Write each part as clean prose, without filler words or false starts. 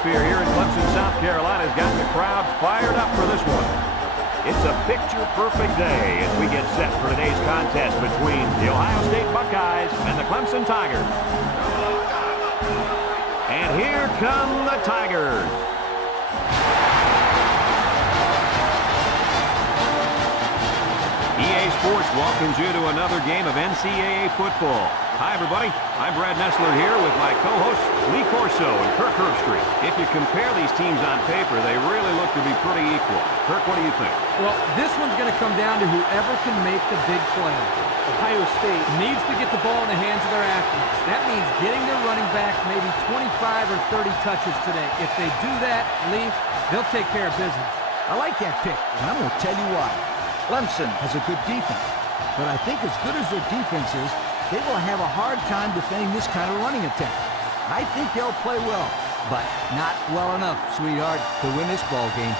atmosphere here in Clemson, South Carolina has got the crowd fired up for this one. It's a picture-perfect day as we get set for today's contest between the Ohio State Buckeyes and the Clemson Tigers. And here come the Tigers. EA Sports welcomes you to another game of NCAA football. Hi, everybody. I'm Brad Nessler here with my co-hosts Lee Corso and Kirk Herbstreit. If you compare these teams on paper, they really look to be pretty equal. Kirk, what do you think? Well, this one's going to come down to whoever can make the big play. Ohio State needs to get the ball in the hands of their athletes. That means getting their running back maybe 25 or 30 touches today. If they do that, Lee, they'll take care of business. I like that pick, and I'm going to tell you why. Clemson has a good defense, but I think as good as their defense is, they will have a hard time defending this kind of running attack. I think they'll play well, but not well enough, sweetheart, to win this ball game.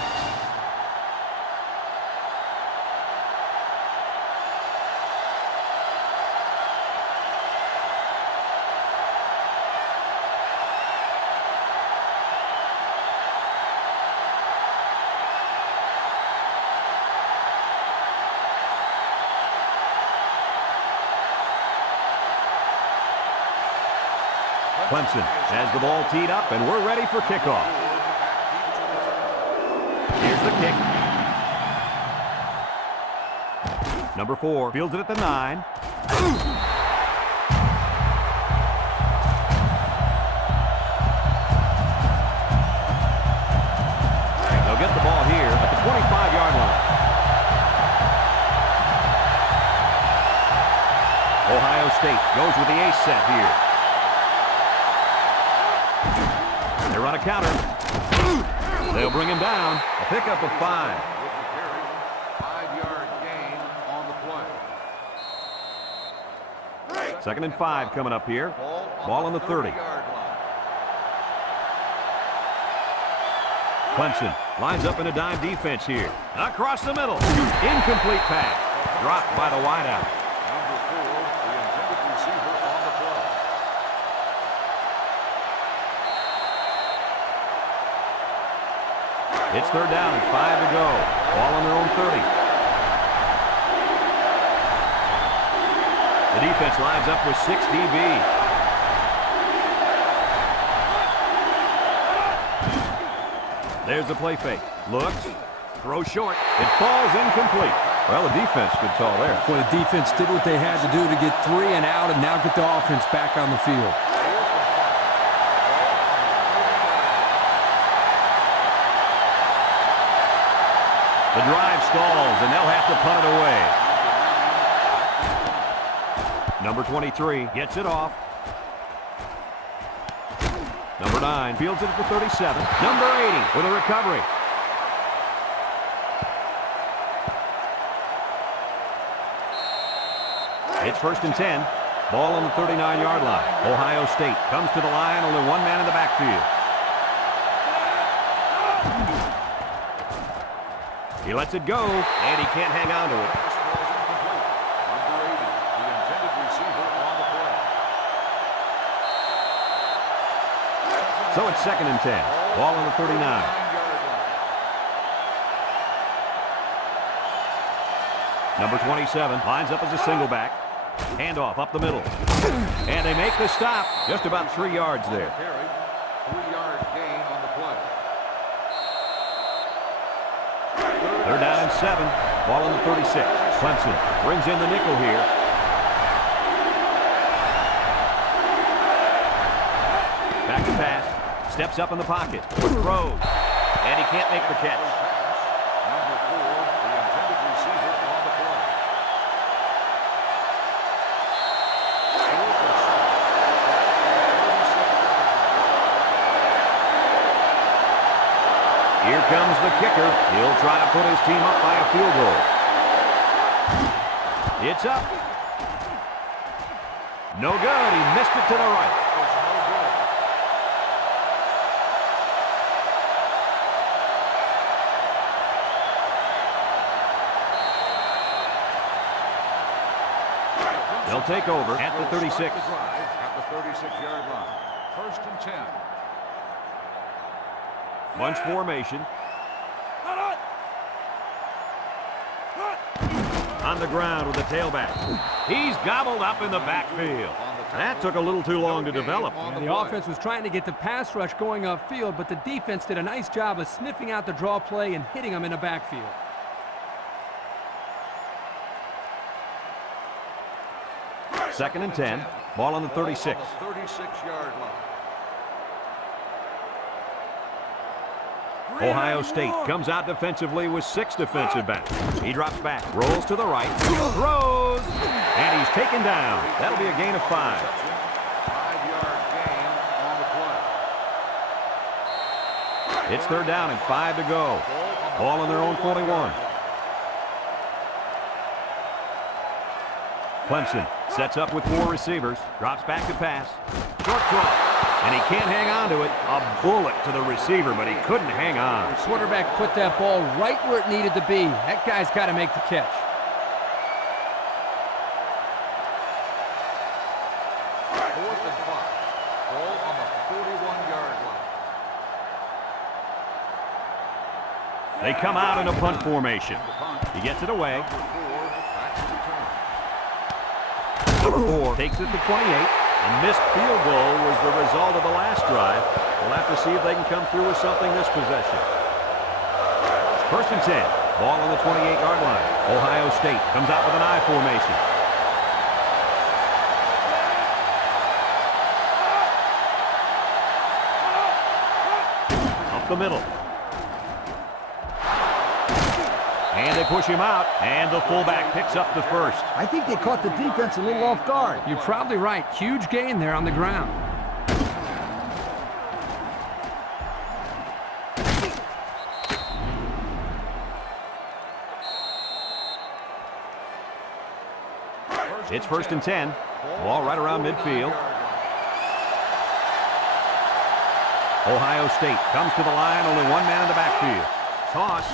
Clemson has the ball teed up, and we're ready for kickoff. Here's the kick. Number 4 fields it at the 9. They'll get the ball here at the 25-yard line. Ohio State goes with the ace set here. They run a counter. They'll bring him down. A pickup of 5. 5-yard gain on the play. 2nd and 5 coming up here. Ball on the 30. Clemson lines up in a dime defense here. Across the middle. Incomplete pass. Dropped by the wideout. Number 4, the intended receiver on the play. It's 3rd down and 5 to go. Ball on their own 30. The defense lines up with 6 DB. There's the play fake. Looks. Throw short. It falls incomplete. Well, the defense could call there. Well, the defense did what they had to do to get 3 and out and now get the offense back on the field. The drive stalls, and they'll have to punt it away. Number 23 gets it off. Number 9 fields it at the 37. Number 80 with a recovery. It's 1st and 10. Ball on the 39-yard line. Ohio State comes to the line, only one man in the backfield. He lets it go, and he can't hang on to it. Number 80, the intended receiver on the play. So it's 2nd and 10. Ball on the 39. Number 27 lines up as a single back. Handoff up the middle. And they make the stop. Just about 3 yards there. 3-yard gain on the play. They're down in 7. Ball on the 36. Clemson brings in the nickel here. Back to pass. Steps up in the pocket. Throws. And he can't make the catch. Number 4, the intended receiver on the play. Here comes the kicker. He'll try to put his team up by a field goal. It's up. No good. He missed it to the right. They'll take over at the 36. At the 36-yard line. 1st and 10. Bunch formation. On the ground with the tailback. He's gobbled up in the backfield. That took a little too long to develop. And the offense was trying to get the pass rush going upfield, but the defense did a nice job of sniffing out the draw play and hitting them in the backfield. Second and 10. Ball on the 36. 36-yard line. Ohio State comes out defensively with 6 defensive backs. He drops back, rolls to the right, throws, and he's taken down. That'll be a gain of 5. 5-yard gain on the play. It's third down and 5 to go. Ball on their own 41. Clemson sets up with 4 receivers, drops back to pass, short throw, and he can't hang on to it. A bullet to the receiver, but he couldn't hang on. The quarterback put that ball right where it needed to be. That guy's got to make the catch. Fourth and 5. Ball on the 41-yard line. They come out in a punt formation. He gets it away. Number 4 takes it to 28. A missed field goal was the result of the last drive. We'll have to see if they can come through with something this possession. First and 10. Ball on the 28-yard line. Ohio State comes out with an I formation. Up the middle. And they push him out, and the fullback picks up the first. I think they caught the defense a little off guard. You're probably right. Huge gain there on the ground. It's first and 10. Ball right around midfield. Ohio State comes to the line, only one man in the backfield. Toss.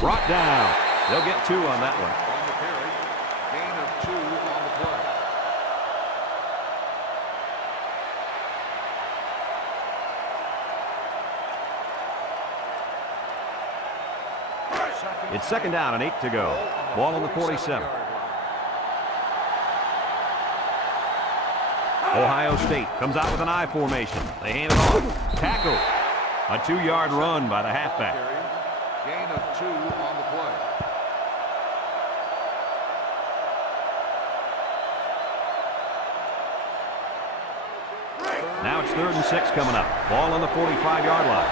Brought down. They'll get 2 on that one. On the carry. Gain of 2 on the play. It's second down and 8 to go. Ball on the 47. Ohio State comes out with an I formation. They hand it off. Tackle. A 2-yard run by the halfback. Gain of 2 on the play. Now it's third and 6 coming up. Ball on the 45-yard line.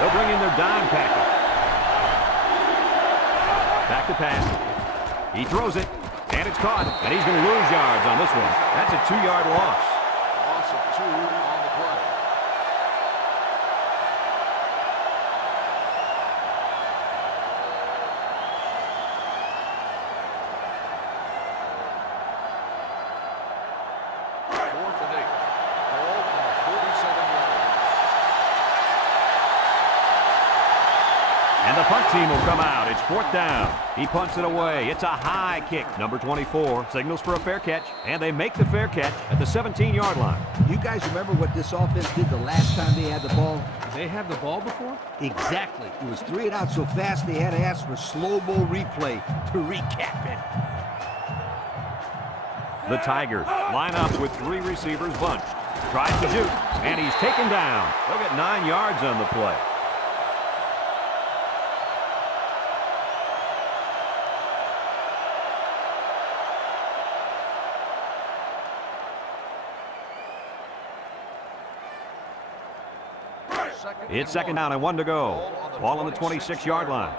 They'll bring in their dime package. Back to pass. He throws it, and it's caught, and he's going to lose yards on this one. That's a 2-yard loss. Loss of 2 on the play. Fourth and 8. Ball on the 47-yard line. And the punt team will come out. It's fourth down. He punts it away. It's a high kick. Number 24 signals for a fair catch, and they make the fair catch at the 17-yard line. You guys remember what this offense did the last time they had the ball? They have the ball before? Exactly. It was 3 and out so fast they had to ask for slow-mo replay to recap it. The Tigers line up with 3 receivers bunched. Tries to shoot, and he's taken down. They'll get 9 yards on the play. It's second down and 1 to go. Ball on the 26-yard line.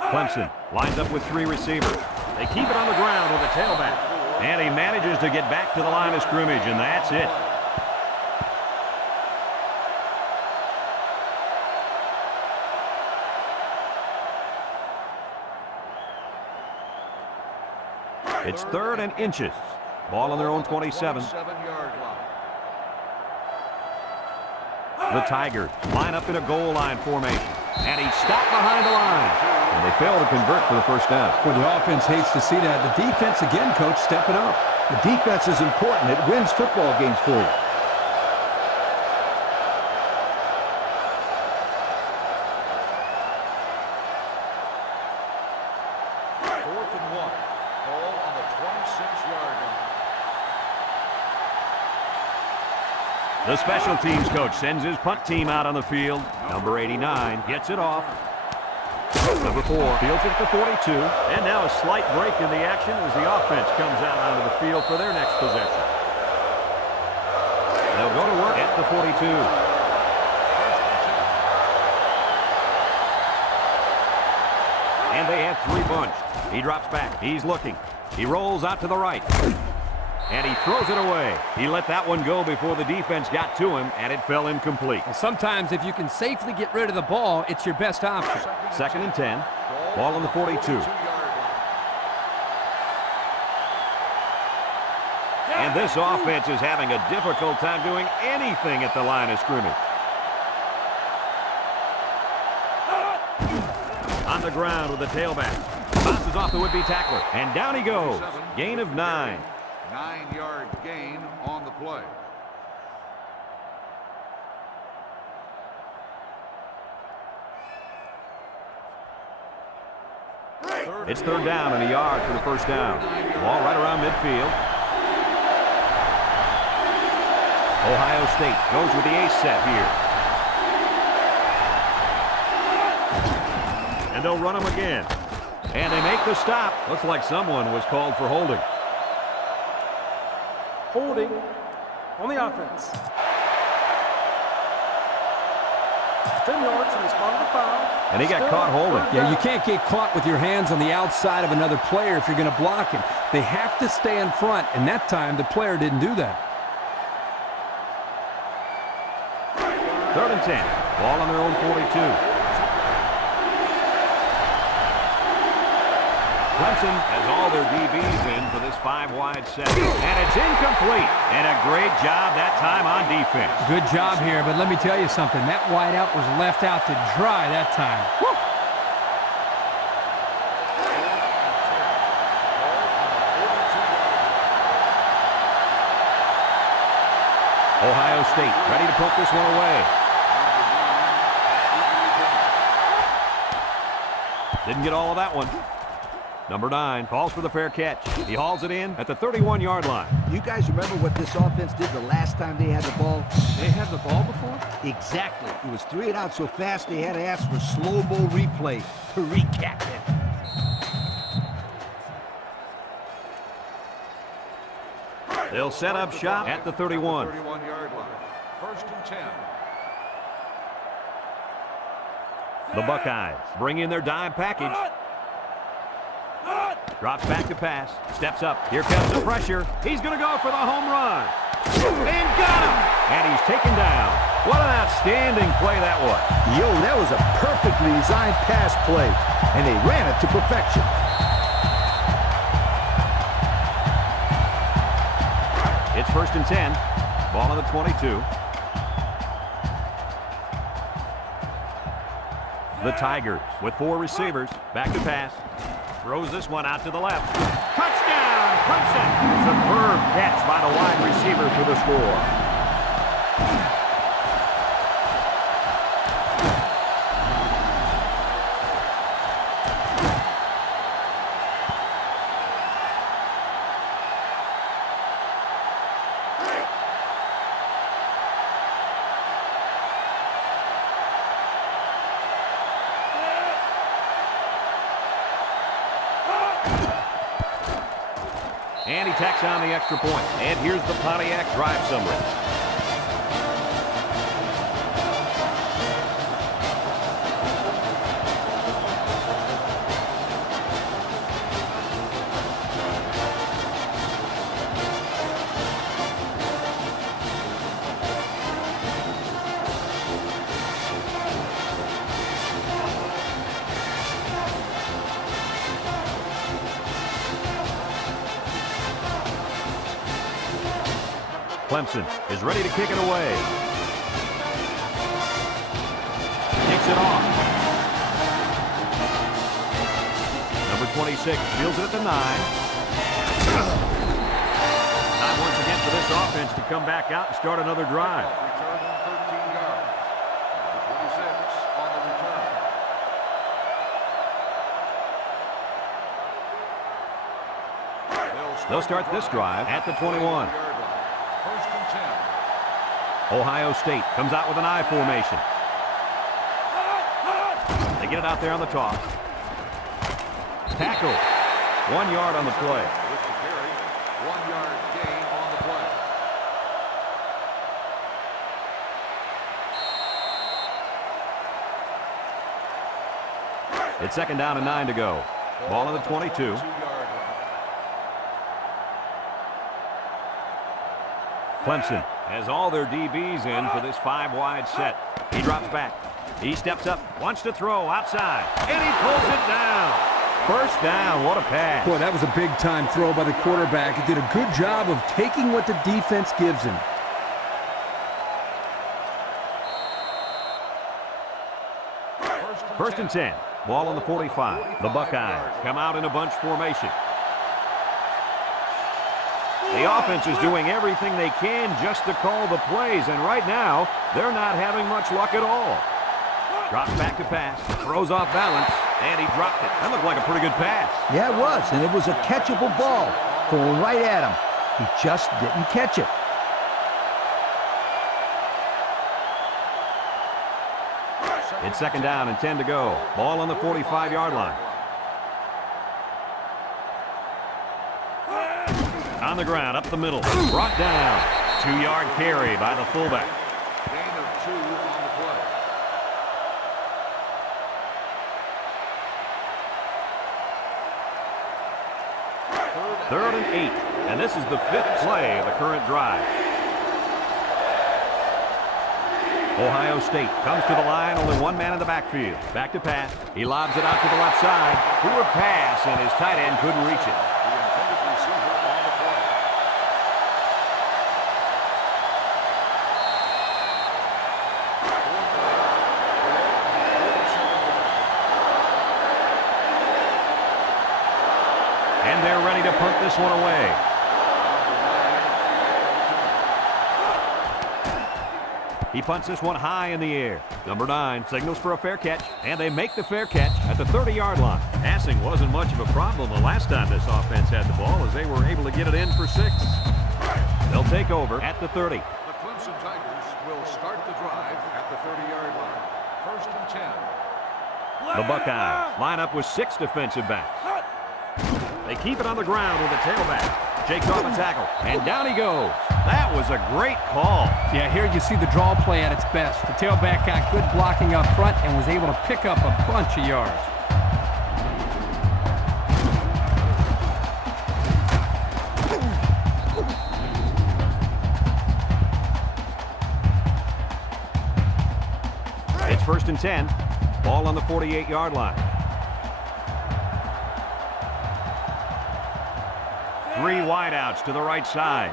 Clemson lines up with 3 receivers. They keep it on the ground with a tailback. And he manages to get back to the line of scrimmage, and that's it. It's third and inches. Ball on their own 27. 27-yard line. The Tigers line up in a goal line formation. And he's stopped behind the line. And they fail to convert for the first down. Well, the offense hates to see that. The defense, again, Coach, stepping up. The defense is important. It wins football games for you. Fourth and 1. Ball on the 26-yard line. The special teams coach sends his punt team out on the field. Number 89 gets it off. Number 4 fields it at the 42. And now a slight break in the action as the offense comes out onto the field for their next possession. They'll go to work at the 42. And they have 3 bunched. He drops back. He's looking. He rolls out to the right. And he throws it away. He let that one go before the defense got to him, and it fell incomplete. Well, sometimes if you can safely get rid of the ball, it's your best option. Second and 10. Ball on the 42. And this offense is having a difficult time doing anything at the line of scrimmage. On the ground with the tailback. Bounces off the would-be tackler. And down he goes. Gain of 9. 9-yard gain on the play. It's third down and a yard for the first down. Ball right around midfield. Ohio State goes with the ace set here. And they'll run him again. And they make the stop. Looks like someone was called for holding. Holding on the offense. 10 yards to respond to the foul. And he got caught holding. Yeah, you can't get caught with your hands on the outside of another player if you're going to block him. They have to stay in front, and that time the player didn't do that. Third and 10. Ball on their own 42. Clemson has all their DBs in for this 5-wide set. And it's incomplete. And a great job that time on defense. Good job here, but let me tell you something. That wideout was left out to dry that time. Woo! Ohio State ready to put this one away. Didn't get all of that one. Number 9 calls for the fair catch. He hauls it in at the 31-yard line. You guys remember what this offense did the last time they had the ball? They had the ball before? Exactly. It was 3 and out so fast they had to ask for slow-mo replay to recap it. They'll set up shop at the 31. 31-yard line. First and 10. The Buckeyes bring in their dime package. Drops back to pass. Steps up. Here comes the pressure. He's going to go for the home run. And got him! And he's taken down. What an outstanding play that was. Yo, that was a perfectly designed pass play, and they ran it to perfection. It's first and 10. Ball on the 22. The Tigers with 4 receivers. Back to pass. Throws this one out to the left. Touchdown, Clemson! Superb catch by the wide receiver for the score. And he tacks on the extra point. And here's the Pontiac drive summary. Clemson is ready to kick it away. Kicks it off. 26, fields it at the 9. Time once again for this offense to come back out and start another drive. Return on 13 yards. Number 26 on the return. They'll start this drive at the 21. First and 10. Ohio State comes out with an I formation. They get it out there on the toss. Tackle. 1 yard on the play. With the carry, 1 yard gain on the play. It's second down and 9 to go. Ball on the 22. Clemson has all their DBs in for this 5-wide set. He drops back. He steps up, wants to throw outside, and he pulls it down. First down, what a pass. Boy, that was a big-time throw by the quarterback. He did a good job of taking what the defense gives him. First and 10. Ball on the 45. The Buckeyes come out in a bunch formation. The offense is doing everything they can just to call the plays, and right now, they're not having much luck at all. Drops back to pass, throws off balance, and he dropped it. That looked like a pretty good pass. Yeah, it was, and it was a catchable ball. Going right at him. He just didn't catch it. It's second down and 10 to go. Ball on the 45-yard line. On the ground, up the middle, brought down. 2-yard carry by the fullback. Gain of 2 on the play. Third and 8, and this is the 5th play of the current drive. Ohio State comes to the line, only one man in the backfield. Back to pass. He lobs it out to the left side. Poor pass, and his tight end couldn't reach it. The intended receiver on the play. And they're ready to punt this one away. He punts this one high in the air. Number 9 signals for a fair catch, and they make the fair catch at the 30-yard line. Passing wasn't much of a problem the last time this offense had the ball, as they were able to get it in for 6. They'll take over at the 30. The Clemson Tigers will start the drive at the 30-yard line. First and 10. The Buckeyes line up with 6 defensive backs. They keep it on the ground with the tailback. Shakes off a tackle, and down he goes. That was a great call. Yeah, here you see the draw play at its best. The tailback got good blocking up front and was able to pick up a bunch of yards. It's first and 10. Ball on the 48-yard line. 3 wideouts to the right side.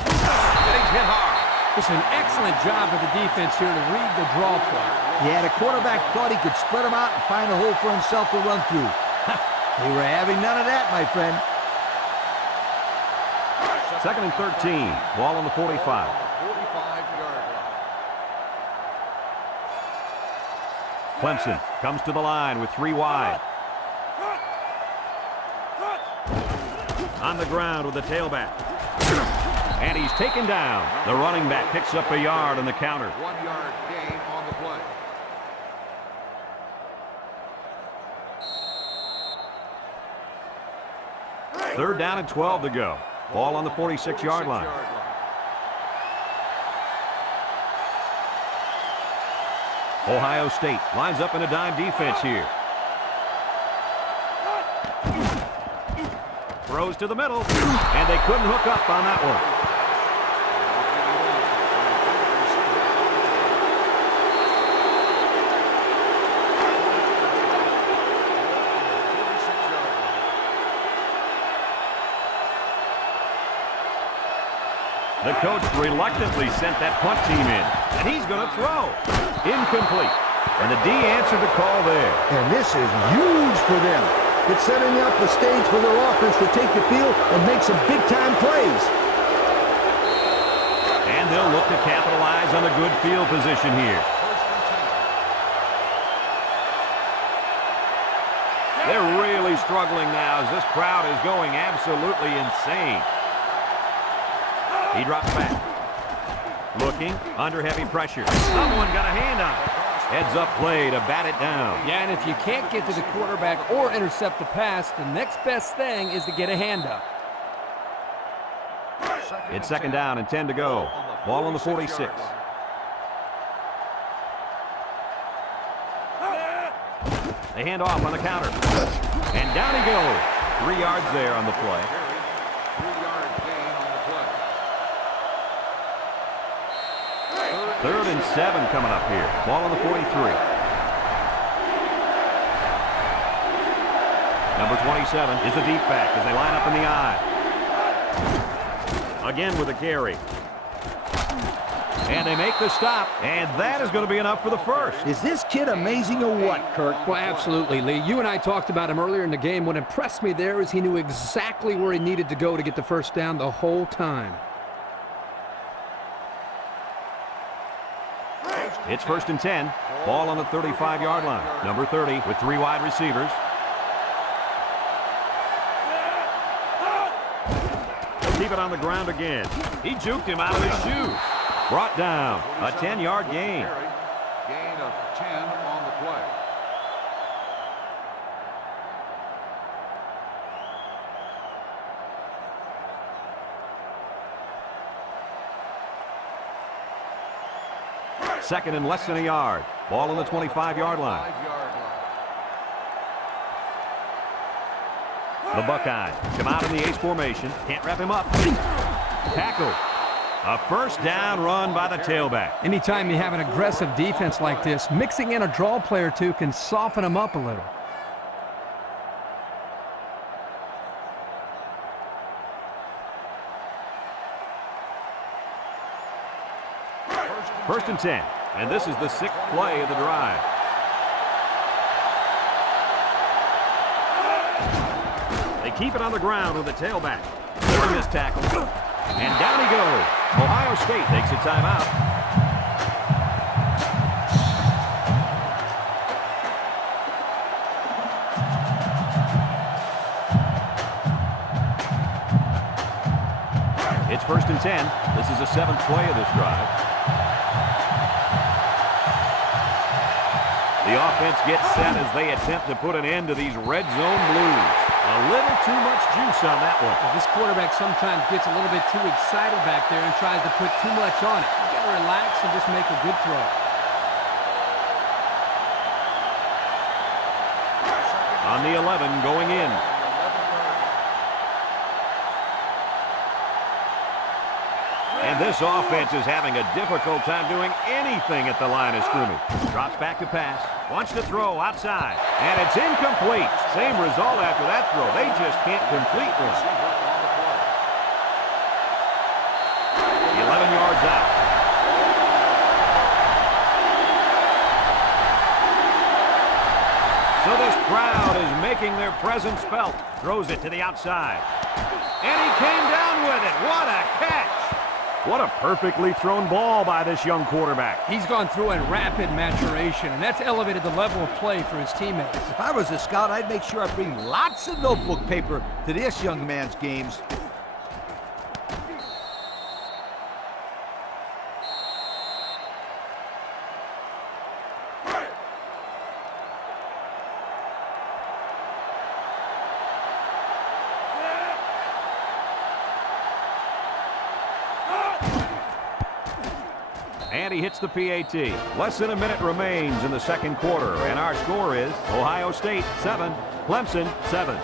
And he's hit hard. It's an excellent job of the defense here to read the draw play. Yeah, the quarterback thought he could spread him out and find a hole for himself to run through. They were having none of that, my friend. Second and 13. Ball on the 45. 45-yard line. Clemson comes to the line with 3 wide. On the ground with the tailback. And he's taken down. The running back picks up a yard on the counter. 1 yard gain on the play. Third down and 12 to go. Ball on the 46-yard line. Ohio State lines up in a dime defense here. Throws to the middle, and they couldn't hook up on that one. The coach reluctantly sent that punt team in, and he's going to throw. Incomplete. And the D answered the call there. And this is huge for them. It's setting up the stage for their offense to take the field and make some big-time plays. And they'll look to capitalize on the good field position here. They're really struggling now as this crowd is going absolutely insane. He drops back. Looking under heavy pressure. Someone got a hand on it. Heads-up play to bat it down. Yeah, and if you can't get to the quarterback or intercept the pass, the next best thing is to get a hand up. It's second down and 10 to go. Ball on the 46. They hand off on the counter. And down he goes. 3 yards there on the play. 3-yard gain on the play. 3rd and 7 coming up here. Ball on the 43. Number 27 is the deep back as they line up in the I. Again with a carry. And they make the stop, and that is going to be enough for the first. Is this kid amazing or what, Kirk? Well, absolutely, Lee. You and I talked about him earlier in the game. What impressed me there is he knew exactly where he needed to go to get the first down the whole time. It's 1st and 10. Ball on the 35-yard line. Number 30 with 3 wide receivers. They'll keep it on the ground again. He juked him out of his shoes. Brought down. A 10-yard gain. Gain of 10 on the play. Second and less than a yard. Ball on the 25-yard line. 5-yard line. The Buckeyes come out in the ace formation. Can't wrap him up. Tackle. A first down run by the tailback. Anytime you have an aggressive defense like this, mixing in a draw play or two can soften them up a little. First and 10. And this is the 6th play of the drive. They keep it on the ground with the tailback. They're missed tackle. And down he goes. Ohio State takes a timeout. It's 1st and 10. This is the 7th play of this drive. The offense gets set as they attempt to put an end to these red zone blues. A little too much juice on that one. Well, this quarterback sometimes gets a little bit too excited back there and tries to put too much on it. You got to relax and just make a good throw. On the 11 going in. And this offense is having a difficult time doing anything at the line of scrimmage. Drops back to pass. Wants to throw outside. And it's incomplete. Same result after that throw. They just can't complete one. 11 yards out. So this crowd is making their presence felt. Throws it to the outside. And he came down with it. What a catch. What a perfectly thrown ball by this young quarterback. He's gone through a rapid maturation, and that's elevated the level of play for his teammates. If I was a scout, I'd make sure I bring lots of notebook paper to this young man's games. And he hits the PAT. Less than a minute remains in the second quarter, and our score is Ohio State 7, Clemson 7.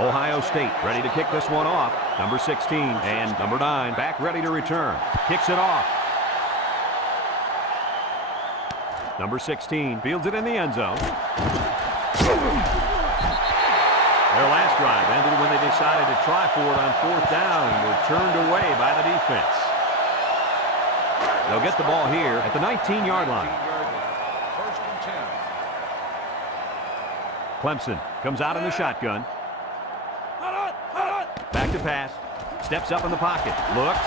Ohio State ready to kick this one off. Number 16 and number 9 back ready to return. Kicks it off. Number 16 fields it in the end zone. Their last drive ended when they decided to try for it on 4th down and were turned away by the defense. They'll get the ball here at the 19-yard line. First and 10. Clemson comes out in the shotgun. Back to pass. Steps up in the pocket. Looks.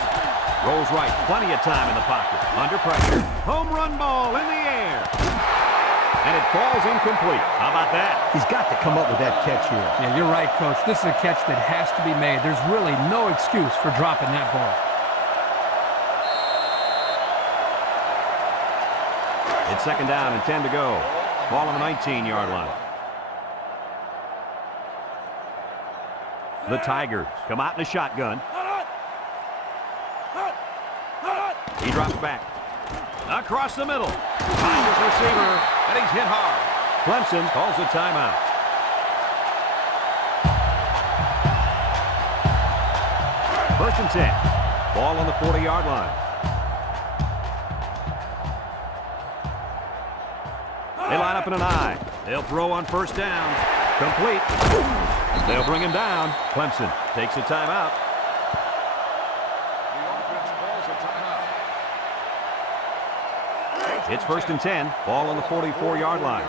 Rolls right. Plenty of time in the pocket. Under pressure. Home run ball in the air. And it falls incomplete. How about that? He's got to come up with that catch here. Yeah, you're right, Coach. This is a catch that has to be made. There's really no excuse for dropping that ball. It's 2nd down and 10 to go. Ball on the 19-yard line. The Tigers come out in a shotgun. He drops back. Across the middle. Tigers receiver, and he's hit hard. Clemson calls a timeout. First and 10. Ball on the 40-yard line. They line up in an I. They'll throw on 1st down. Complete. They'll bring him down. Clemson takes a timeout. The offense calls a timeout. It's 1st and 10. Ball on the 44-yard line.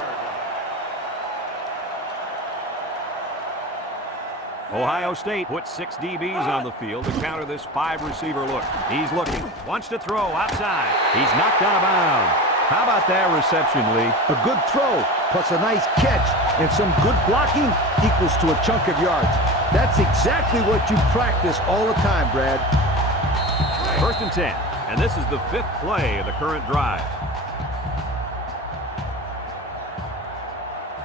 Ohio State puts 6 DBs on the field to counter this 5-receiver look. He's looking. Wants to throw outside. He's knocked out of bounds. How about that reception, Lee? A good throw, plus a nice catch, and some good blocking equals to a chunk of yards. That's exactly what you practice all the time, Brad. 1st and 10. And this is the 5th play of the current drive.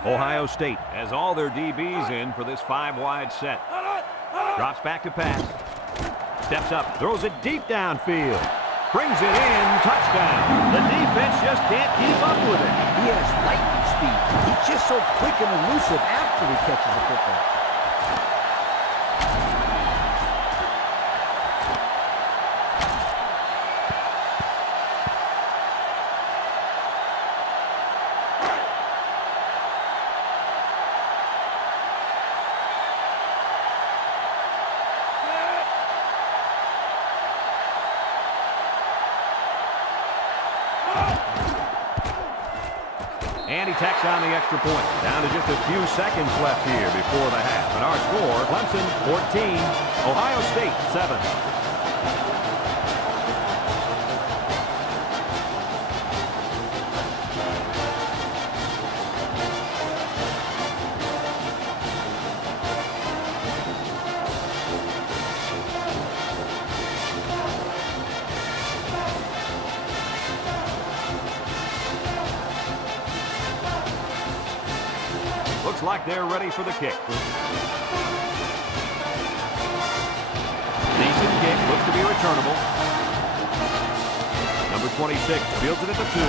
Ohio State has all their DBs in for this 5-wide set. Drops back to pass. Steps up, throws it deep downfield. Brings it in, touchdown. The defense just can't keep up with it. He has lightning speed. He's just so quick and elusive after he catches the football. And he tacks on the extra point. Down to just a few seconds left here before the half. And our score, Clemson 14, Ohio State 7. Looks like they're ready for the kick. Decent kick, looks to be returnable. Number 26 fields it at the 2.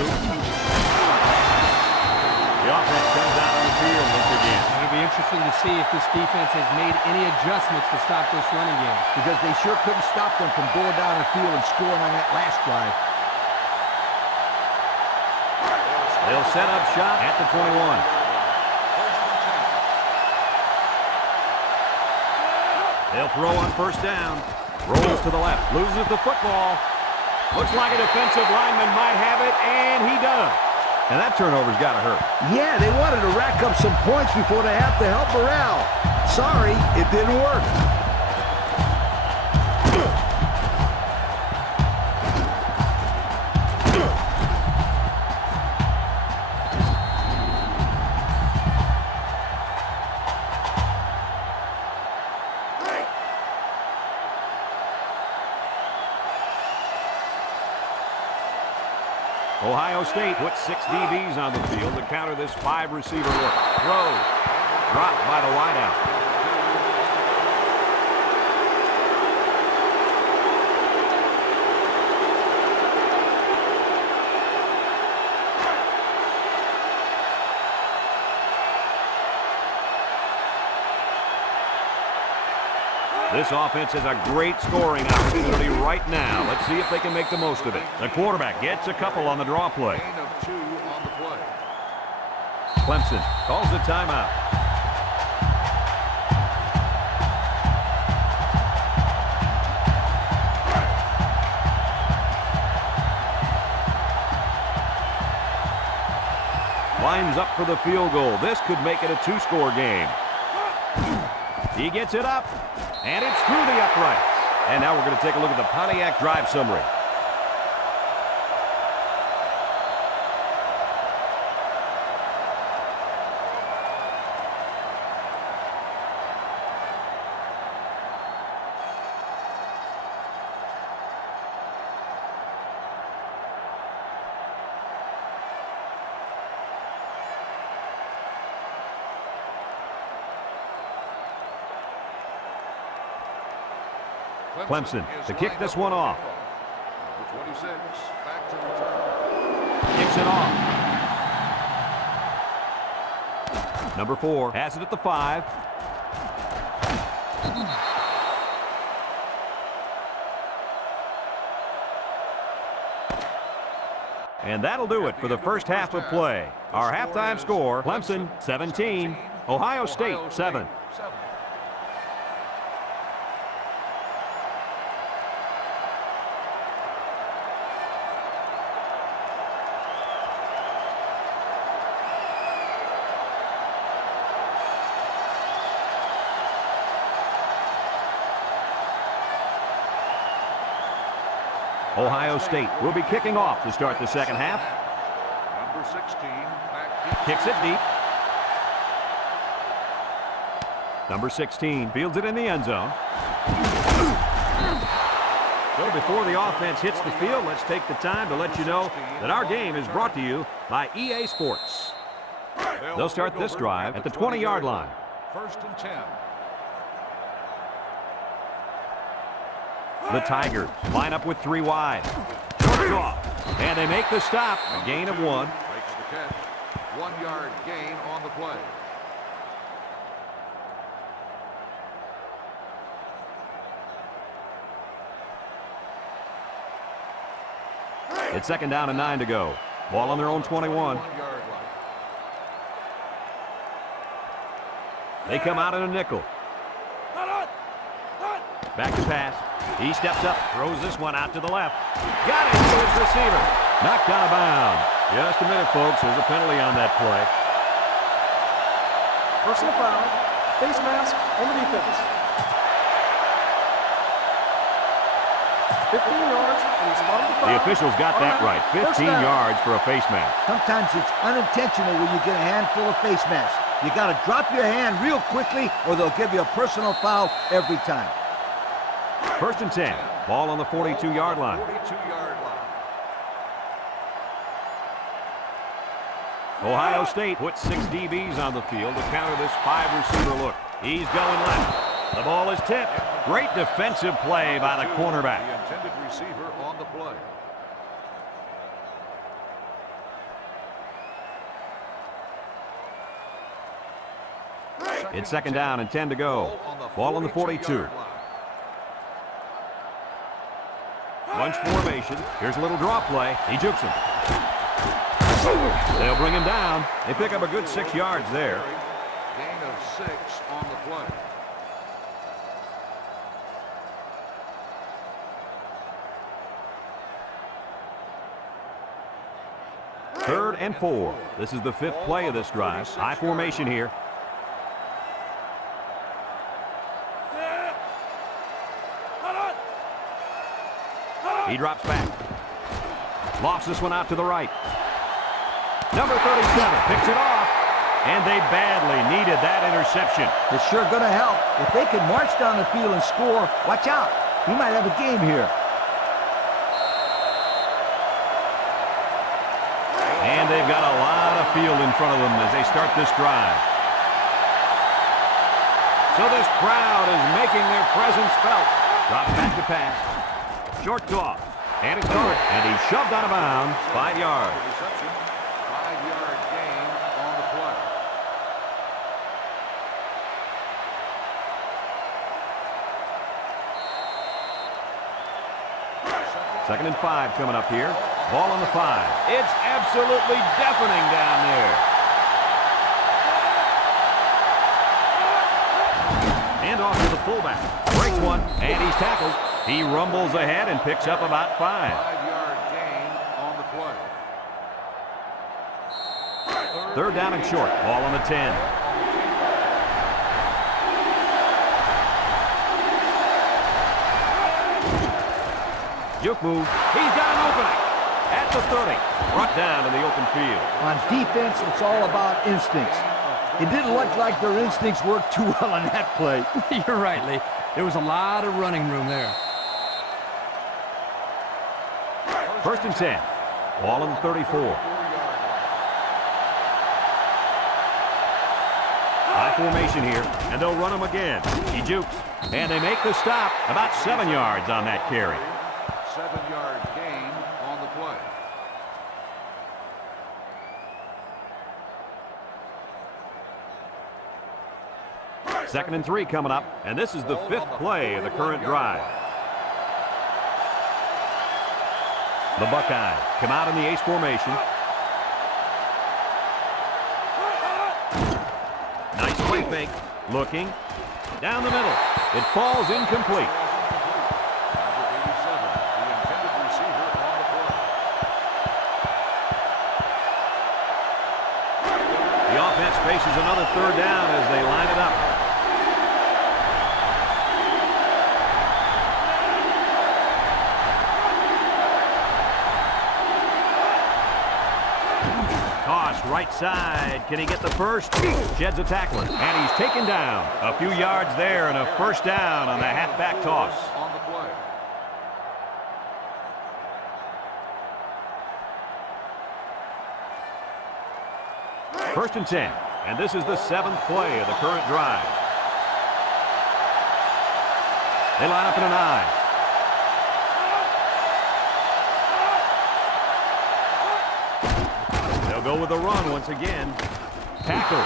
The offense comes out on the field once again. It'll be interesting to see if this defense has made any adjustments to stop this running game. Because they sure couldn't stop them from going down the field and scoring on that last drive. They'll set up shop at the 21. They'll throw on 1st down. Rolls to the left. Loses the football. Looks like a defensive lineman might have it, and he does. And that turnover's got to hurt. Yeah, they wanted to rack up some points before they have to help morale. Sorry, it didn't work. Ohio State puts 6 DBs on the field to counter this 5-receiver look. Throw. Dropped by the wideout. This offense has a great scoring opportunity right now. Let's see if they can make the most of it. The quarterback gets a couple on the draw play. Gain of 2 on the play. Clemson calls a timeout. Lines up for the field goal. This could make it a 2-score game. He gets it up, and it's through the uprights. And now we're going to take a look at the Pontiac drive summary. Clemson to kick this one off. Number 26, back to return. Kicks it off. Number 4 has it at the 5. And that'll do it for the first half of play. Our halftime score, Clemson 17, Ohio State 7. Ohio State will be kicking off to start the second half. Number 16, back deep. Kicks it deep. Number 16 fields it in the end zone. So before the offense hits the field, let's take the time to let you know that our game is brought to you by EA Sports. They'll start this drive at the 20-yard line. First and 10. The Tigers line up with 3 wide. Short off, and they make the stop. A gain of 1. Makes the catch. 1-yard gain on the play. It's second down and 9 to go. Ball on their own 21. 1-yard line. They come out in a nickel. Back to pass. He steps up, throws this one out to the left. Got it to his receiver. Knocked out of bounds. Just a minute, folks. There's a penalty on that play. Personal foul. Face mask on the defense. 15 yards and the spot of the foul. The officials got that right. 15 yards for a face mask. Sometimes it's unintentional when you get a handful of face masks. You got to drop your hand real quickly or they'll give you a personal foul every time. First and 10. Ball on the 42-yard line. 42-yard line. Ohio State puts 6 DBs on the field to counter this 5-receiver look. He's going left. The ball is tipped. Great defensive play by the cornerback. The intended receiver on the play. It's second down and 10 to go. Ball on the 42. Bunch formation. Here's a little draw play. He jukes him. They'll bring him down. They pick up a good 6 yards there. Gain of 6 on the play. Third and 4. This is the 5th play of this drive. High formation here. He drops back. Lofts this one out to the right. Number 37 picks it off. And they badly needed that interception. It's sure going to help. If they can march down the field and score, watch out. We might have a game here. And they've got a lot of field in front of them as they start this drive. So this crowd is making their presence felt. Drops back to pass. Short toss. And it's caught. And he's shoved out of bounds. 5 yards. Reception. 5-yard gain on the play. 2nd and 5 coming up here. Ball on the 5. It's absolutely deafening down there. And off to the fullback. Breaks one, and he's tackled. He rumbles ahead and picks up about 5. 5-yard gain on the play. 3rd down and short. Ball on the 10. Juke move. He's got an opening at the 30. Brought down in the open field. On defense, it's all about instincts. It didn't look like their instincts worked too well on that play. You're right, Lee. There was a lot of running room there. 1st and 10. Ball on the 34. High formation here, and they'll run him again. He jukes, and they make the stop. About 7 yards on that carry. 7-yard gain on the play. 2nd and 3 coming up, and this is the 5th play of the current drive. The Buckeyes come out in the ace formation. Nice play fake. Looking. Down the middle. It falls incomplete. Number 87, the intended receiver on the play. The offense faces another 3rd down as they line it up. Toss right side. Can he get the first? Sheds a tackler, and he's taken down. A few yards there and a 1st down on the halfback toss. On the play. 1st and 10, and this is the 7th play of the current drive. They line up in an I. They'll go with the run once again. Tackle.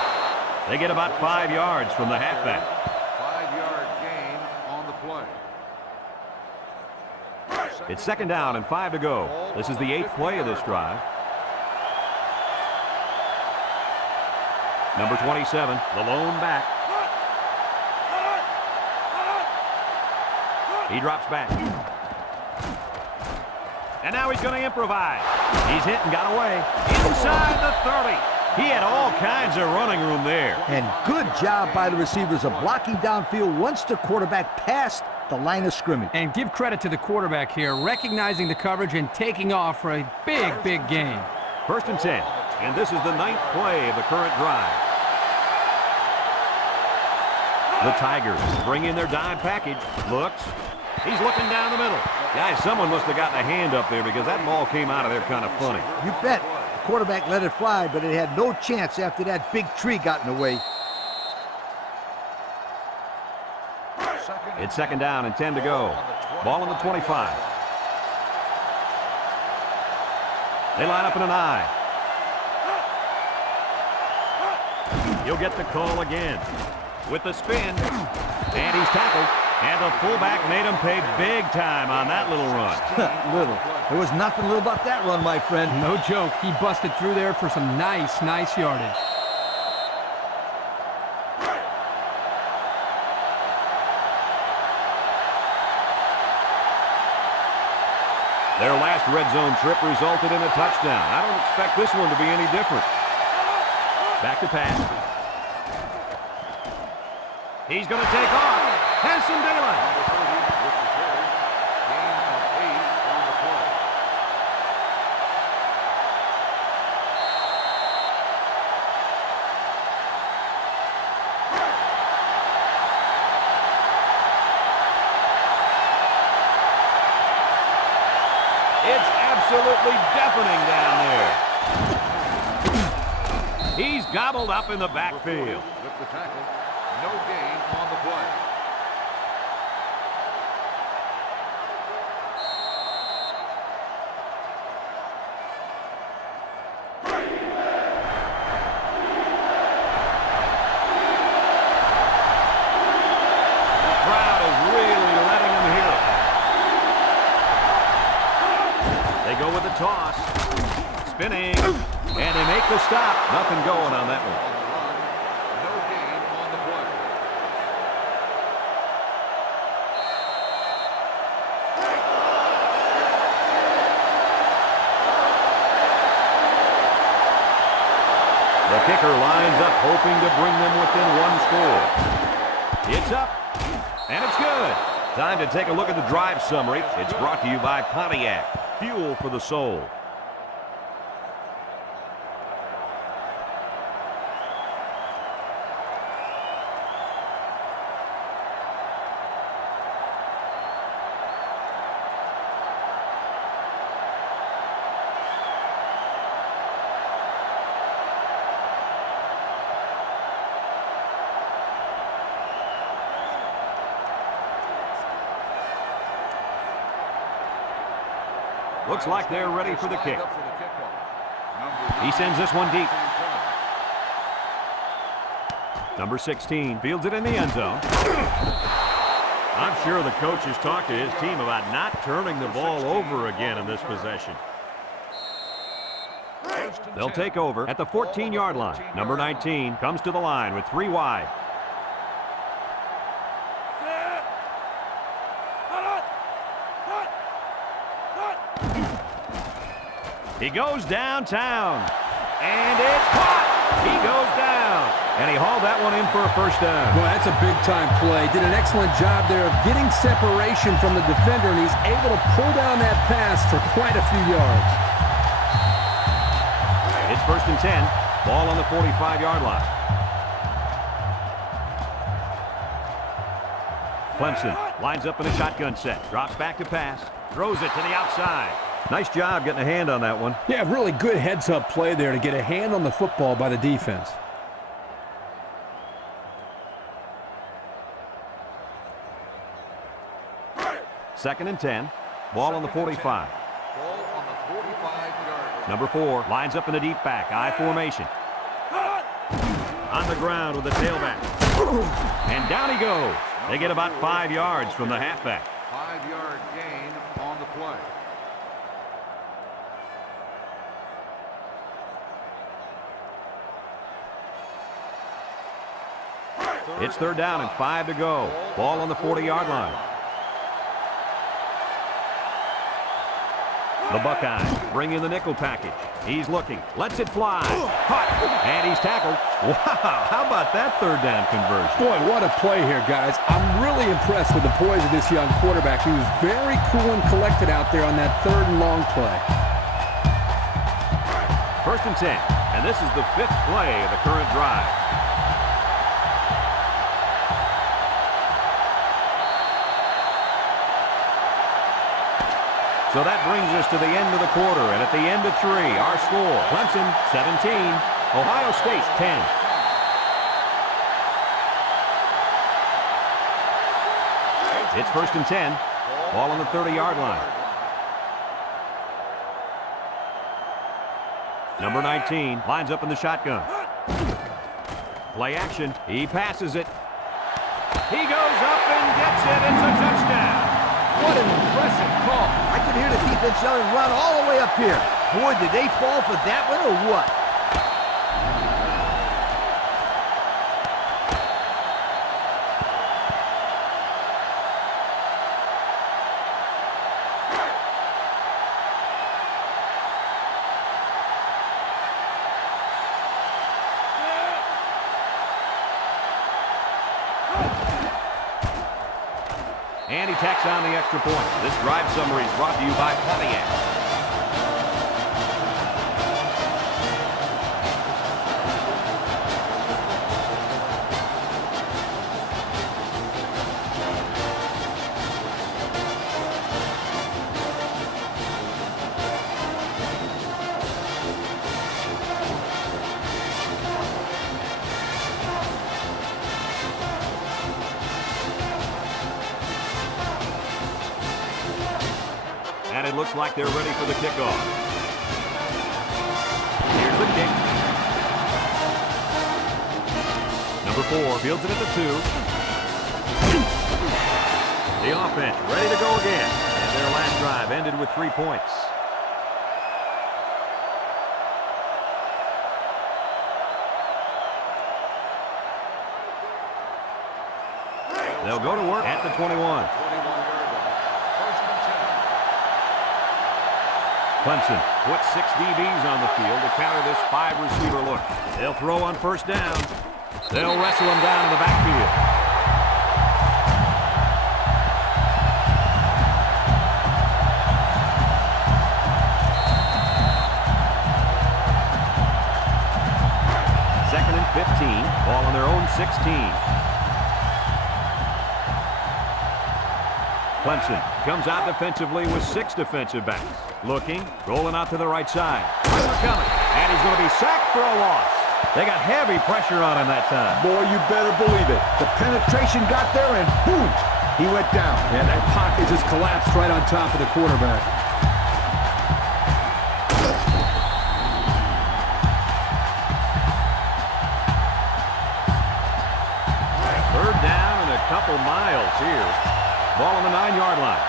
They get about 5 yards from the halfback. 5-yard gain on the play. It's 2nd down and 5 to go. This is the 8th play of this drive. Number 27, the lone back. He drops back. And now he's going to improvise. He's hit and got away. Inside the 30. He had all kinds of running room there. And good job by the receivers of blocking downfield once the quarterback passed the line of scrimmage. And give credit to the quarterback here, recognizing the coverage and taking off for a big, big gain. 1st and 10, and this is the 9th play of the current drive. The Tigers bring in their dime package. Looks. He's looking down the middle. Guys, someone must have gotten a hand up there because that ball came out of there kind of funny. You bet. The quarterback let it fly, but it had no chance after that big tree got in the way. It's 2nd down and 10 to go. Ball on the 25. They line up in an I. You'll get the call again. With the spin. And he's tackled. And the fullback made him pay big time on that little run. Little. There was nothing little about that run, my friend. No joke. He busted through there for some nice yardage. Their last red zone trip resulted in a touchdown. I don't expect this one to be any different. Back to pass. He's going to take off. Has some daylight. Number 30 with the carry. Gain of 8 on the play. It's absolutely deafening down there. He's gobbled up in the backfield. With the tackle. No gain on the play. The crowd is really letting him hear it. Nothing going on that one. On the run. No gain on the play. The kicker lines up, hoping to bring them within one score. It's up, and it's good. Time to take a look at the drive summary. It's brought to you by Pontiac. Fuel for the soul. Looks like they're ready for the kick. He sends this one deep. Number 16 fields it in the end zone. I'm sure the coach has talked to his team about not turning the ball over again in this possession. They'll take over at the 14-yard line. Number 19 comes to the line with 3 wide. He goes downtown, and it's caught. He goes down, and he hauled that one in for a first down. Well, that's a big-time play. Did an excellent job there of getting separation from the defender, and he's able to pull down that pass for quite a few yards. It's 1st and 10. Ball on the 45-yard line. Clemson lines up in a shotgun set. Drops back to pass. Throws it to the outside. Nice job getting a hand on that one. Yeah, really good heads-up play there to get a hand on the football by the defense. Second and 10. Ball on the 45. Ball on the 45-yard line. Number 4 lines up in the deep back. I formation. On the ground with the tailback. And down he goes. They get about 5 yards from the halfback. 5-yard gain on the play. It's 3rd down and 5 to go. Ball on the 40-yard line. The Buckeyes bring in the nickel package. He's looking. Lets it fly. Caught. And he's tackled. Wow, how about that 3rd down conversion? Boy, what a play here, guys. I'm really impressed with the poise of this young quarterback. He was very cool and collected out there on that 3rd and long play. 1st and 10. And this is the 5th play of the current drive. So that brings us to the end of the quarter, and at the end of 3, our score, Clemson 17, Ohio State 10. It's 1st and 10, ball on the 30-yard line. Number 19 lines up in the shotgun. Play action, he passes it. He goes up and gets it, it's a touchdown. What an impressive call. I could hear the defense yelling, run all the way up here. Boy, did they fall for that one or what? And he tacks on the extra point. This drive summary is brought to you by Pontiac. And it looks like they're ready for the kickoff. Here's the kick. Number 4 fields it at the 2. The offense ready to go again. And their last drive ended with 3 points. They'll go to work at the 21. 21-yard line. First and 10. Clemson puts 6 DBs on the field to counter this 5-receiver look. They'll throw on first down. They'll wrestle him down in the backfield. Second and 15, ball on their own 16. Clemson comes out defensively with 6 defensive backs. Looking, rolling out to the right side. Pressure coming, and he's going to be sacked for a loss. They got heavy pressure on him that time. Boy, you better believe it. The penetration got there, and boom, he went down. Yeah, that pocket just collapsed right on top of the quarterback. Third down and a couple miles here. Ball on the 9-yard line.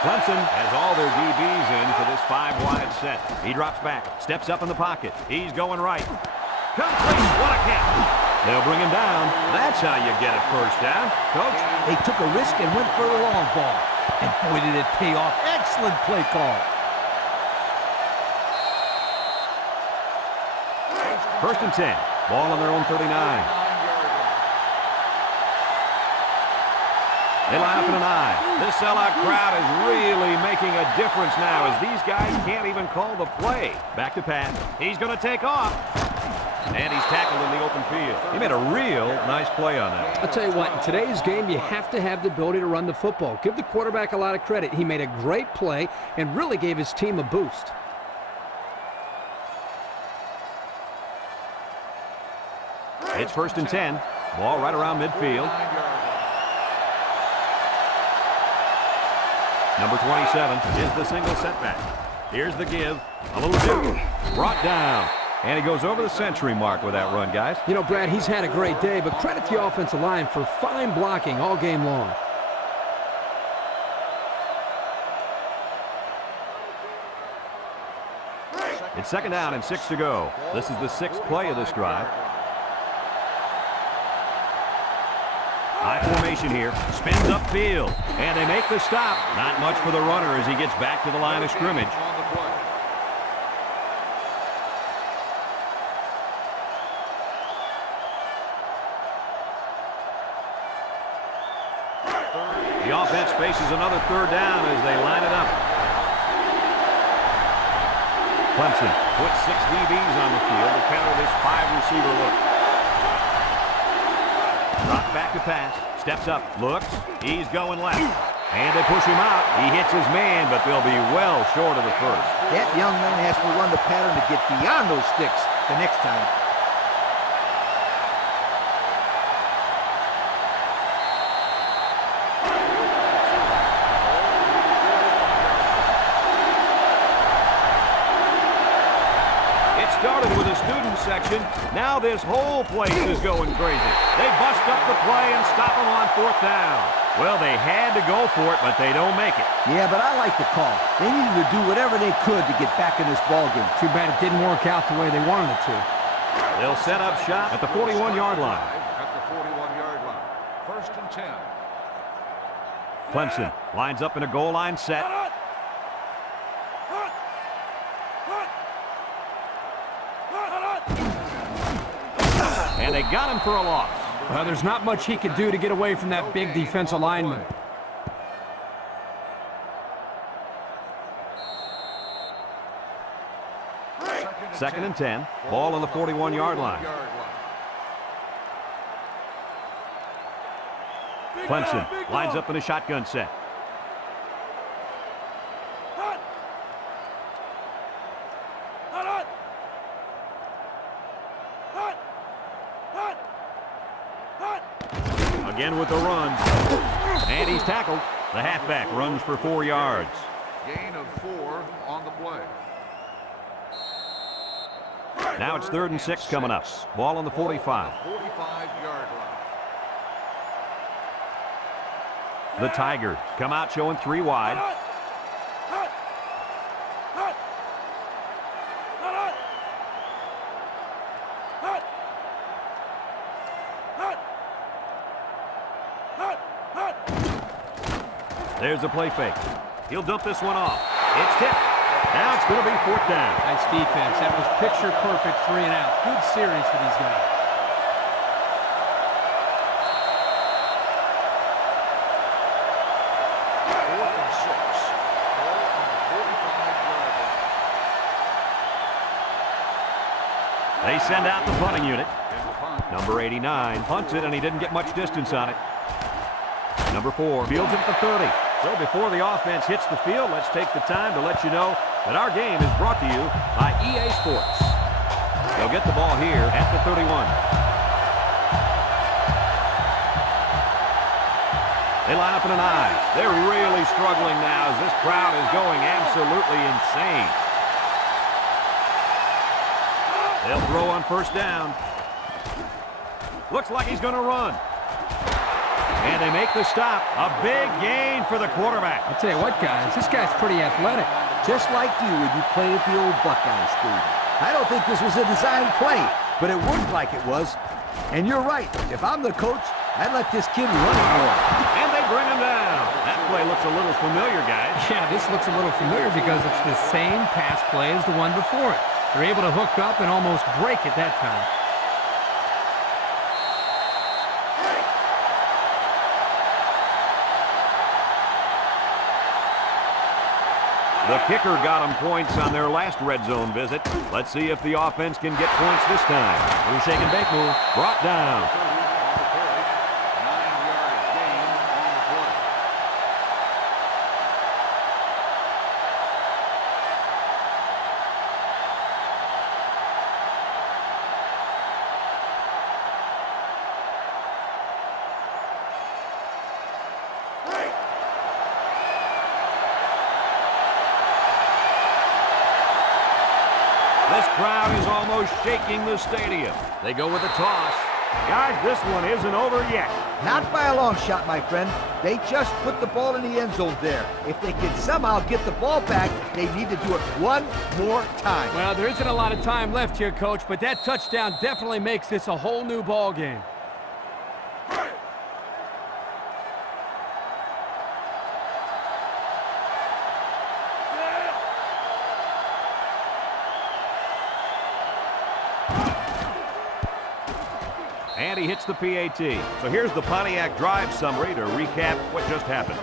Clemson has all their DBs in for this 5-wide set. He drops back, steps up in the pocket. He's going right. Complete. What a catch. They'll bring him down. That's how you get a first down. Coach? They took a risk and went for the long ball. And boy, did it pay off. Excellent play call. First and 10. Ball on their own 39. They line up in an I. This sellout crowd is really making a difference now as these guys can't even call the play. Back to pass. He's going to take off. And he's tackled in the open field. He made a real nice play on that. I'll tell you what, in today's game, you have to have the ability to run the football. Give the quarterback a lot of credit. He made a great play and really gave his team a boost. It's first and 10. Ball right around midfield. Number 27 is the single setback. Here's the give. A little dip. Brought down. And he goes over the century mark with that run, guys. You know, Brad, he's had a great day, but credit the offensive line for fine blocking all game long. It's second down and 6 to go. This is the 6th play of this drive. High formation here. Spins upfield. And they make the stop. Not much for the runner as he gets back to the line of scrimmage. The offense faces another third down as they line it up. Clemson puts 6 DBs on the field to counter this 5-receiver look. Drop back to pass. Steps up. Looks. He's going left. And they push him out. He hits his man, but they'll be well short of the first. That young man has to run the pattern to get beyond those sticks the next time. Started with a student section. Now this whole place is going crazy. They bust up the play and stop them on 4th down. Well, they had to go for it, but they don't make it. Yeah, but I like the call. They needed to do whatever they could to get back in this ball game. Too bad it didn't work out the way they wanted it to. They'll set up shop at the 41-yard line. At the 41-yard line. First and 10. Clemson lines up in a goal line set. And they got him for a loss. Well, there's not much he could do to get away from that big defensive lineman. Second and 10. Ball on the 41-yard line. Clemson lines up in a shotgun set. Again with the run. And he's tackled. The halfback runs for 4 yards. Gain of 4 on the play. Now it's 3rd and 6 coming up. Ball on the 45. 45-yard line. The Tigers come out showing 3 wide. There's a play fake. He'll dump this one off. It's tipped. Now it's going to be 4th down. Nice defense. That was picture perfect 3 and out. Good series for these guys. They send out the punting unit. Number 89 punts it, and he didn't get much distance on it. Number 4 fields it at the 30. So before the offense hits the field, let's take the time to let you know that our game is brought to you by EA Sports. They'll get the ball here at the 31. They line up in an I. They're really struggling now as this crowd is going absolutely insane. They'll throw on 1st down. Looks like he's going to run. And they make the stop. A big gain for the quarterback. I'll tell you what, guys, this guy's pretty athletic. Just like you when you played at the old Buckeye Stadium. I don't think this was a design play, but it worked like it was. And you're right. If I'm the coach, I'd let this kid run it more. And they bring him down. That play looks a little familiar, guys. Yeah, this looks a little familiar because it's the same pass play as the one before it. They're able to hook up and almost break it that time. The kicker got them points on their last red zone visit. Let's see if the offense can get points this time. We're shaking bake move. Brought down. 9-yard gain on the play. This crowd is almost shaking the stadium. They go with a toss. Guys, this one isn't over yet. Not by a long shot, my friend. They just put the ball in the end zone there. If they can somehow get the ball back, they need to do it one more time. Well, there isn't a lot of time left here, Coach, but that touchdown definitely makes this a whole new ball game. And he hits the PAT. So here's the Pontiac drive summary to recap what just happened.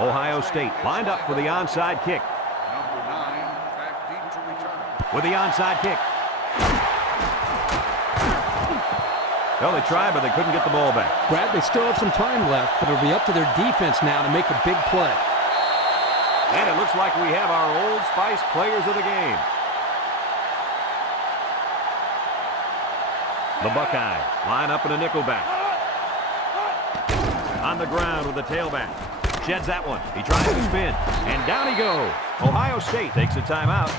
Ohio State lined up for the onside kick. Number 9 back deep to return. With the onside kick. Well, they tried, but they couldn't get the ball back. Brad, they still have some time left, but it'll be up to their defense now to make a big play. And it looks like we have our Old Spice players of the game. The Buckeyes line up in a nickelback. On the ground with the tailback. Sheds that one. He tries to spin. And down he goes. Ohio State takes a timeout.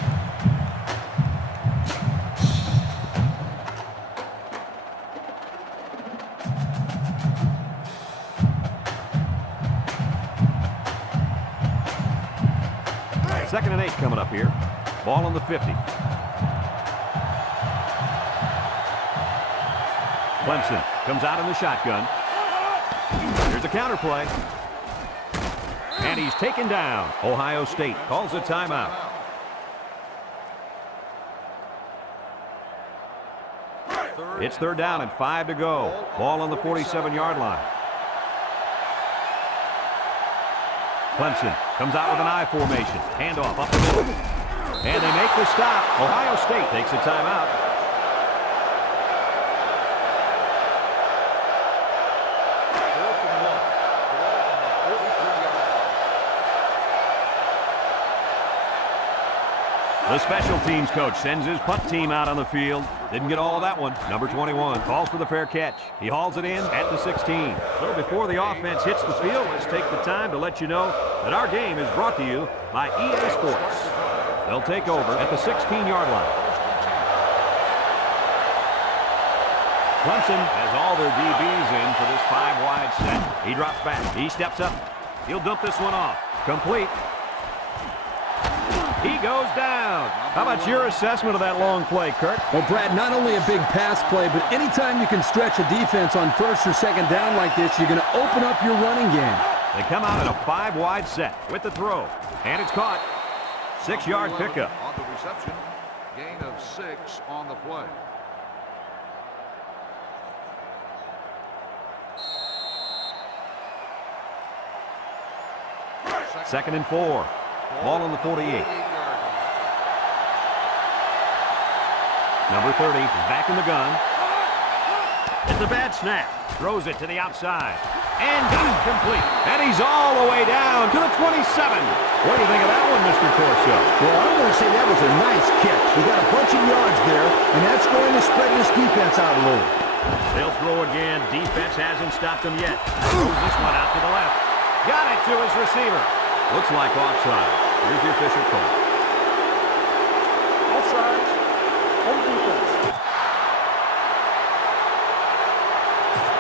Second and 8 coming up here. Ball on the 50. Clemson comes out in the shotgun. Here's a counter play. And he's taken down. Ohio State calls a timeout. It's third down and 5 to go. Ball on the 47-yard line. Clemson comes out with an I formation. Handoff up the middle. And they make the stop. Ohio State takes a timeout. The special teams coach sends his punt team out on the field. Didn't get all of that one. Number 21 calls for the fair catch. He hauls it in at the 16. So before the offense hits the field, let's take the time to let you know that our game is brought to you by EA Sports. They'll take over at the 16-yard line. Clemson has all their DBs in for this 5-wide set. He drops back. He steps up. He'll dump this one off. Complete. He goes down. How about your assessment of that long play, Kirk? Well, Brad, not only a big pass play, but anytime you can stretch a defense on first or second down like this, you're going to open up your running game. They come out in a 5-wide set with the throw. And it's caught. 6-yard pickup. On the reception, gain of 6 on the play. Second and 4. Ball on the 48. Number 30 is back in the gun. It's a bad snap. Throws it to the outside. And got it complete. And he's all the way down to the 27. What do you think of that one, Mr. Corso? Well, I'm going to say that was a nice catch. He got a bunch of yards there, and that's going to spread this defense out a little. They'll throw again. Defense hasn't stopped them yet. Throws this one out to the left. Got it to his receiver. Looks like offside. Here's the official call. Offside. Home defense.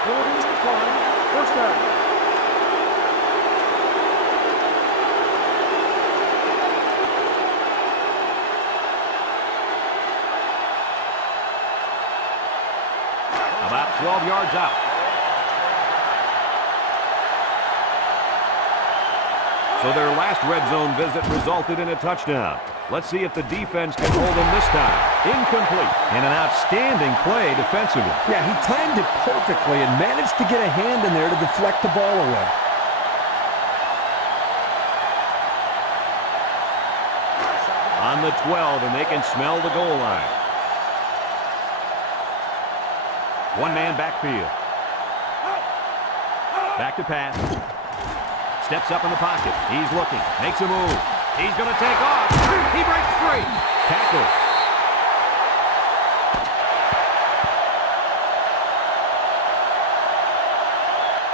Penalties declined. First down. About 12 yards out. So their last red zone visit resulted in a touchdown. Let's see if the defense can hold them this time. Incomplete. And an outstanding play defensively. Yeah, he timed it perfectly and managed to get a hand in there to deflect the ball away. On the 12, and they can smell the goal line. One-man backfield. Back to pass. Steps up in the pocket. He's looking. Makes a move. He's going to take off. He breaks free. Tackle.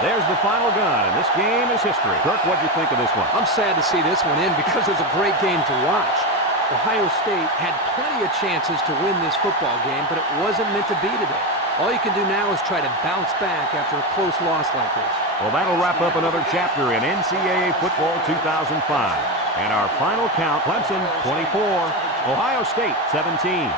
There's the final gun, and this game is history. Kirk, what'd you think of this one? I'm sad to see this one in because it's a great game to watch. Ohio State had plenty of chances to win this football game, but it wasn't meant to be today. All you can do now is try to bounce back after a close loss like this. Well, that'll wrap up another chapter in NCAA football 2005. And our final count, Clemson 24, Ohio State 17.